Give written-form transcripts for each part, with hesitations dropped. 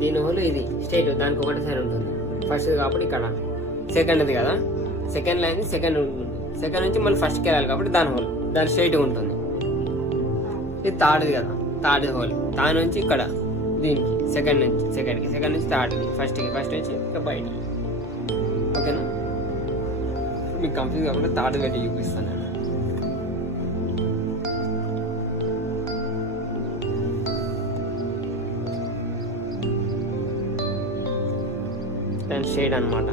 దీని హోల్ ఇది స్ట్రైట్, దానికి ఒకటి సైడ్ ఉంటుంది. ఫస్ట్ కాబట్టి ఇక్కడ సెకండ్ అది కదా, సెకండ్ లైన్ సెకండ్ ఉంటుంది. సెకండ్ నుంచి మళ్ళీ ఫస్ట్కి వెళ్ళాలి కాబట్టి దాని హోల్ దాని స్ట్రైట్గా ఉంటుంది. ఇది థర్డ్ది కదా, థర్డ్ హోల్ దాని నుంచి ఇక్కడ దీనికి సెకండ్ నుంచి సెకండ్కి, సెకండ్ నుంచి థర్డ్కి, ఫస్ట్కి, ఫస్ట్ నుంచి ఇంకా బయటికి. ఓకేనా? మీకు కంప్లీట్ కాకుండా థర్డ్ పెట్టి చూపిస్తాను నేను. దాని షేడ్ అనమాట.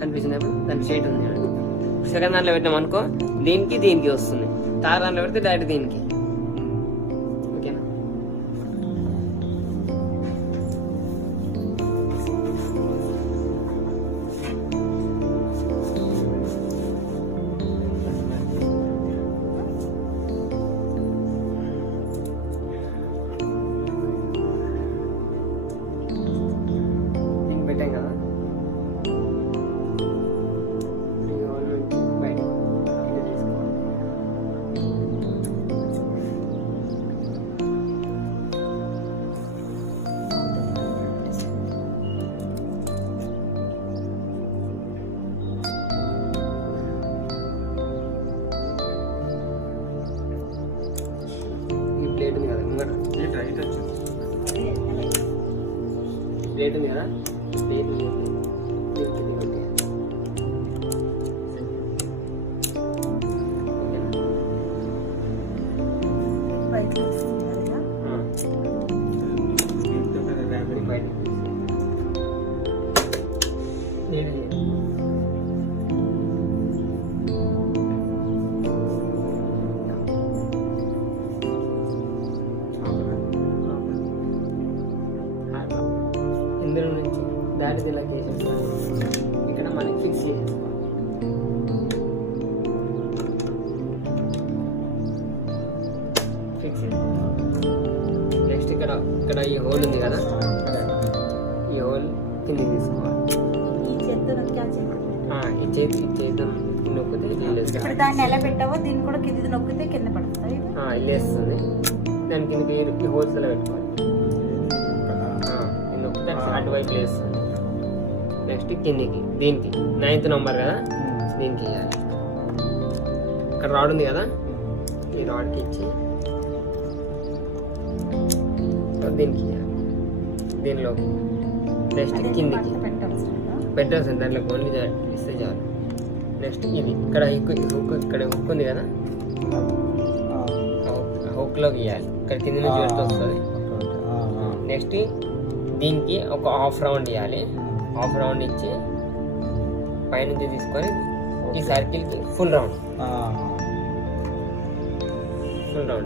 కనిపించినప్పుడు దాని షేడ్ ఉంది. సెకండ్ దాంట్లో పెట్టాం అనుకో దీనికి దీనికి వస్తుంది. థర్డ్ దాంట్లో పెడితే డైరెక్ట్ దీనికి. ఓకేనా? దీనికి పెట్టాం కదా, ప్లేట్ ఉంది కదా ముంగట, ప్లేట్ ఉంది కదా, ప్లేట్ ఇందులో నుంచి దాటి ఇలా చేసేస్తాను. ఇక్కడ మనకి ఫిక్స్ చేసేస్తాం. ఫిక్స్ నెక్స్ట్ ఇక్కడ ఇక్కడ ఈ హోల్ ఉంది కదా, ఈ హోల్ కిందికి తీసుకోవాలి. ఈ చేతి నొక్కితే దాన్ని ఎలా పెట్టావో దీన్ని కూడా కింది నొక్కితే కింద పడుతుంది, లేస్తుంది. దాని కిందకి ఈ హోల్స్ అలా పెట్టుకోవాలి. అటువైపు వేస్తుంది. నెక్స్ట్ కిందికి దీనికి 9th నెంబర్ కదా, దీనికి ఇవ్వాలి. ఇక్కడ రాడ్ ఉంది కదా, ఈ రాడ్కి ఇచ్చి దీనికి ఇవ్వాలి. దీనిలోకి నెక్స్ట్ కిందికి పెట్టాల్సింది, దాంట్లో ఓన్లీ ఇస్తే చాలు. నెక్స్ట్ ఇది ఇక్కడ హుక్, ఇక్కడ హుక్ ఉంది కదా, హుక్లోకి ఇవ్వాలి. ఇక్కడ కింద నుంచి పెడితే వస్తుంది. నెక్స్ట్ దీనికి ఒక హాఫ్ రౌండ్ ఇవ్వాలి. హాఫ్ రౌండ్ ఇచ్చి పైనుంచి తీసుకొని ఈ సర్కిల్కి ఫుల్ రౌండ్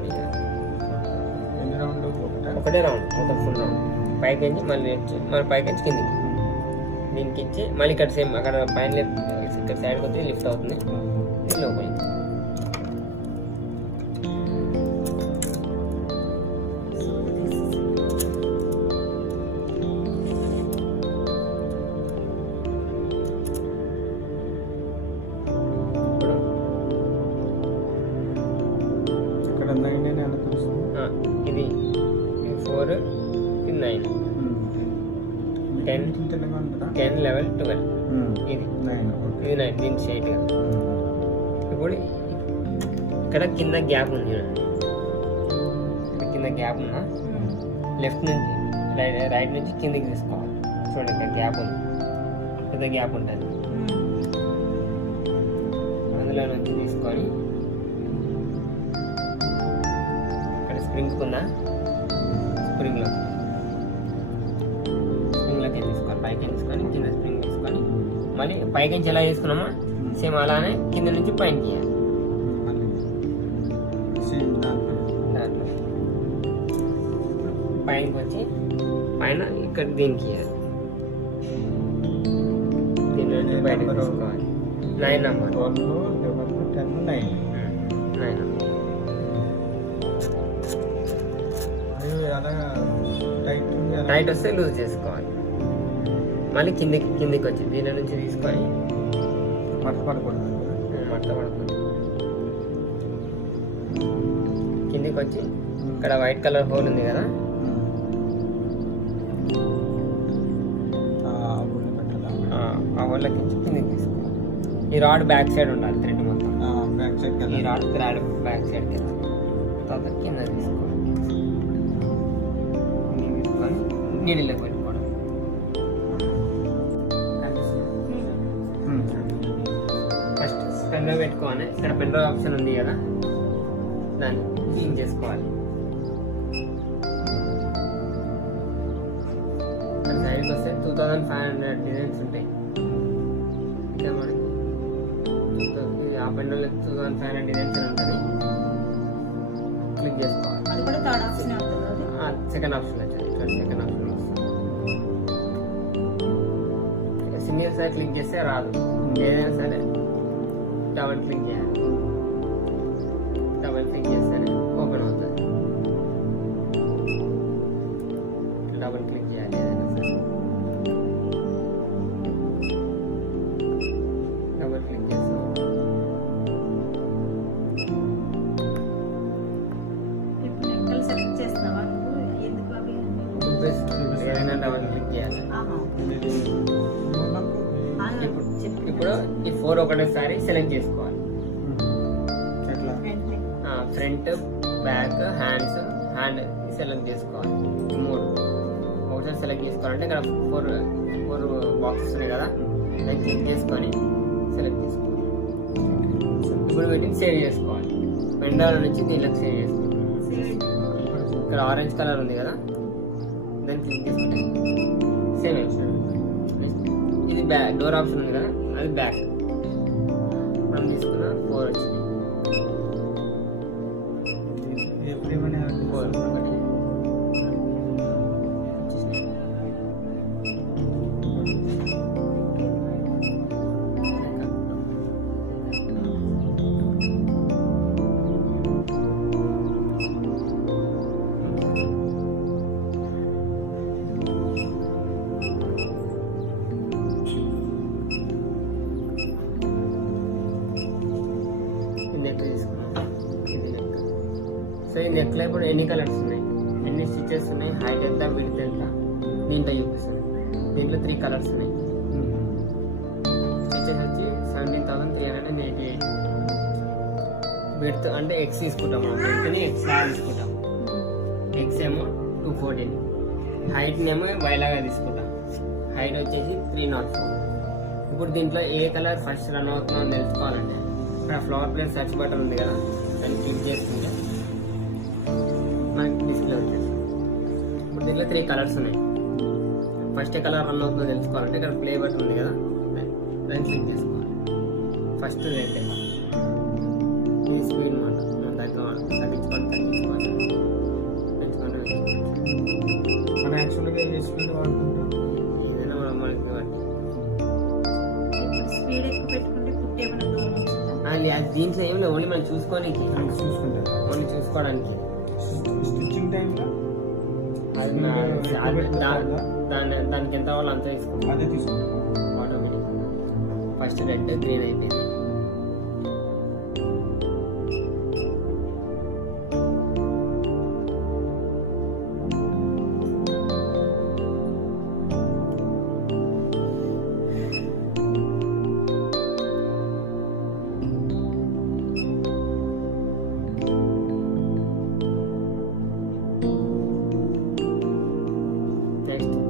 ఇవ్వాలి. ఒకటే రౌండ్, మొత్తం ఫుల్ రౌండ్ పైకి నుంచి మళ్ళీ పైకి నుంచి కిందికి దీనికి ఇచ్చి మళ్ళీ ఇక్కడ సేమ్ అక్కడ పైన ఇక్కడ సైడ్కి వచ్చి లిఫ్ట్ అవుతుంది లోపలికి. ఇది 4, 9, 10, 11, 12 ఇది 9 దీని షేడ్గా. ఇప్పుడు ఇక్కడ కింద గ్యాప్ ఉంది చూడండి, కింద గ్యాప్ ఉందా, లెఫ్ట్ నుంచి రైట్ నుంచి కిందకి తీసుకోవాలి. చూడండి ఇక్కడ గ్యాప్ ఉంది, పెద్ద గ్యాప్ ఉంటుంది. ఇందులో నుంచి తీసుకొని ఇక్కడ స్ప్రింగ్ ఉందా, స్ప్రింగ్లోకి తీసుకోవాలి, పైకి తీసుకొని కింద స్ప్రింగ్ తీసుకొని మళ్ళీ పైకి నుంచి ఎలా తీసుకున్నామో సేమ్ అలానే కింద నుంచి పైన గీయాలి. దాంట్లో పైనకి వచ్చి పైన ఇక్కడ దీనికి గీయాలి, దీని నుంచి బయటకు తీసుకోవాలి. 9 నెంబర్ 9 టైట్ వస్తే లూజ్ చేసుకోవాలి. మళ్ళీ కిందికి వచ్చి దీని నుంచి తీసుకొని మడత పడకూడదు, కిందికి వచ్చి ఇక్కడ వైట్ కలర్ హోల్ ఉంది కదా, ఆ హోల్లోకి కిందికి తీసుకోవాలి. ఈ రాడ్ బ్యాక్ సైడ్ ఉండాలి, థ్రెడ్ మొత్తం ఈ రాడ్ బ్యాక్ సైడ్ తర్వాత కింద తీసుకోవాలి, తీసుకొని నీడిలోకి పెట్టుకోవడం. ఫస్ట్ పెన్లో పెట్టుకోవాలి. ఇక్కడ పెన్ డ్రైవ్ ఆప్షన్ ఉంది కదా, దాన్ని క్లీన్ చేసుకోవాలి. సైడ్కి వస్తే 2500 డిజైన్స్ ఉంటాయి. ఇంకా మనకి ఆ పెన్లో 2500 డిజైన్స్ అని ఉంటుంది. క్లిక్ చేసుకోవాలి. సెకండ్ ఆప్షన్ వచ్చింది, సెకండ్ ఆప్షన్ వస్తుంది. సింగిల్ సైడ్ క్లిక్ చేస్తే రాదు, ఏదైనా సరే డబల్ క్లిక్ చేయాలి. డబల్ క్లిక్ చేస్తేనే ఓపెన్ అవుతుంది. డబల్ క్లిక్ చేయాలి ఏదైనా సరే. డబల్ క్లిక్ చేస్తాం. ఏదైనా డబల్ క్లిక్ చేయాలి. ఇప్పుడు ఈ 4 ఒకటేసారి సెలెక్ట్ చేసుకోవాలి. ఫ్రంట్, బ్యాక్, హ్యాండ్ సెలెక్ట్ చేసుకోవాలి. 3 ఒకసారి సెలెక్ట్ చేసుకోవాలంటే ఇక్కడ 4 బాక్సెస్ ఉన్నాయి కదా, అది క్లిక్ చేసుకొని సెలెక్ట్ చేసుకోవాలి. ఇప్పుడు వీటిని సేవ్ చేసుకోవాలి. పెండాల నుంచి దీనిలోకి సేవ్ చేసుకోవాలి. ఇక్కడ ఆరెంజ్ కలర్ ఉంది కదా, దాన్ని క్లిక్ చేసుకుంటే సేవ్ అయిపోతుంది. ఇది బ్యాక్ డోర్ ఆప్షన్ ఉంది కదా, అది బ్యాక్. మనం తీసుకున్న 4 వచ్చింది. 4 ఒకటి. సో ఈ నెక్లో ఇప్పుడు ఎన్ని కలర్స్ ఉన్నాయి, ఎన్ని స్టిచెస్ ఉన్నాయి, హైట్ ఎంత, విడ్త్ ఎంత, దీంట్లో చూపిస్తుంది. దీంట్లో 3 కలర్స్ ఉన్నాయి. స్టిచెస్ వచ్చి 17,388. విడ్త్ అంటే ఎక్స్ తీసుకుంటాం, విడ్త్ని ఎక్స్ లాగా తీసుకుంటాం. ఎక్స్ ఏమో 214. హైట్ ఏమో వై లాగా తీసుకుంటాం. హైట్ వచ్చేసి 304. ఇప్పుడు దీంట్లో ఏ కలర్ ఫస్ట్ రన్ అవుతుందో అని తెలుసుకోవాలంటే ఇక్కడ ఫ్లవర్ ప్లేస్ సెర్చ్ బటన్ ఉంది కదా, దాన్ని క్లిక్ చేసుకుంటే మనకి డిస్ప్లే వచ్చేసి. ఇప్పుడు దీంట్లో 3 కలర్స్ ఉన్నాయి. ఫస్ట్ ఏ కలర్ రన్ అవుతుందో తెలుసుకోవాలంటే ఇక్కడ ప్లే బటన్ ఉంది కదా, దాన్ని క్లిక్ చేసుకోవాలి. ఫస్ట్ రెడ్, ఇది స్పీడ్ మాట దాంట్లో తగ్గించుకోవాలి. మన యాక్చువల్గా ఏ స్పీడ్ వాడుకుంటాం, ఏదైనా మనకి స్పీడ్ ఎక్కువ పెట్టుకుంటే పుట్టి ఏమైనా దూరం దీంట్లో ఏం లేదు, ఓన్లీ మనం చూసుకోవడానికి, ఓన్లీ చూసుకోవడానికి. స్టిచ్చింగ్ టైంలో దానికి ఎంత వాళ్ళు అంత తీసుకుంటాం. అదే తీసుకుంటాం ఆటోమేటిక్. ఫస్ట్ రెడ్, గ్రీన్ అయిపోయింది. నెక్స్ట్